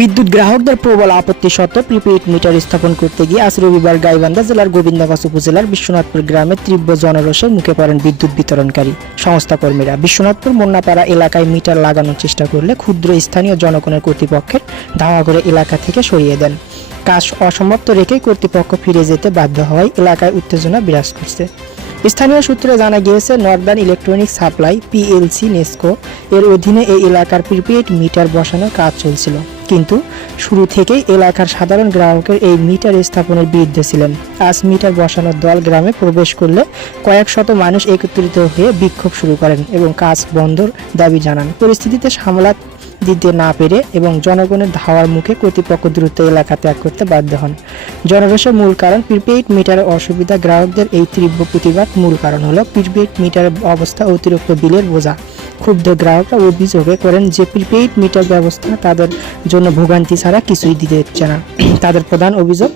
বিদ্যুৎ গ্রাহকদের প্রবল আপত্তি সত্ত্বেও প্রিপেইড মিটার স্থাপন করতে গিয়ে আজ রবিবার গাইবান্ধা জেলার গোবিন্দগঞ্জ উপজেলার বিশ্বনাথপুর গ্রামে তীব্র জনরোষের মুখে পড়েন বিদ্যুৎ বিতরণকারী সংস্থা কর্মীরা। বিশ্বনাথপুর মোন্নাপাড়া এলাকায় মিটার লাগানোর চেষ্টা করলে ক্ষুদ্র স্থানীয় জনগণের কর্তৃপক্ষের ধাওয়া করে এলাকা থেকে সরিয়ে দেন। কাজ অসমাপ্ত রেখে কর্তৃপক্ষ ফিরে যেতে বাধ্য হওয়ায় এলাকায় উত্তেজনা বিরাজ করছে। স্থানীয় সূত্রে জানা গিয়েছে, Northern electronic supply PLC NESCO এর অধীনে এই এলাকার প্রিপেইড মিটার বসানোর কাজ চলছিল, কিন্তু শুরু থেকেই এলাকার সাধারণ গ্রাহকের এই মিটার স্থাপনের বিরুদ্ধে ছিলেন। আজ মিটার বসানোর দল গ্রামে প্রবেশ করলে কয়েক শত মানুষ একত্রিত হয়ে বিক্ষোভ শুরু করেন এবং কাজ বন্ধর দাবি জানান। পরিস্থিতিতে সামলা দিতে না পেরে এবং জনগণের ধাওয়ার মুখে কর্তৃপক্ষ দ্রুত এলাকা ত্যাগ করতে বাধ্য হন। জনরোষের মূল কারণ প্রিপেইড মিটারের অসুবিধা। গ্রাহকদের এই তীব্র প্রতিবাদ মূল কারণ হলো প্রিপেইড মিটারের অবস্থা অতিরিক্ত বিলের বোঝা। ক্ষুব্ধ গ্রাহকরা অভিযোগ করেন যে প্রিপেইড মিটার ব্যবস্থা তাদের জন্য ভোগান্তি ছাড়া কিছুই দিতে হচ্ছে না। তাদের প্রধান অভিযোগ,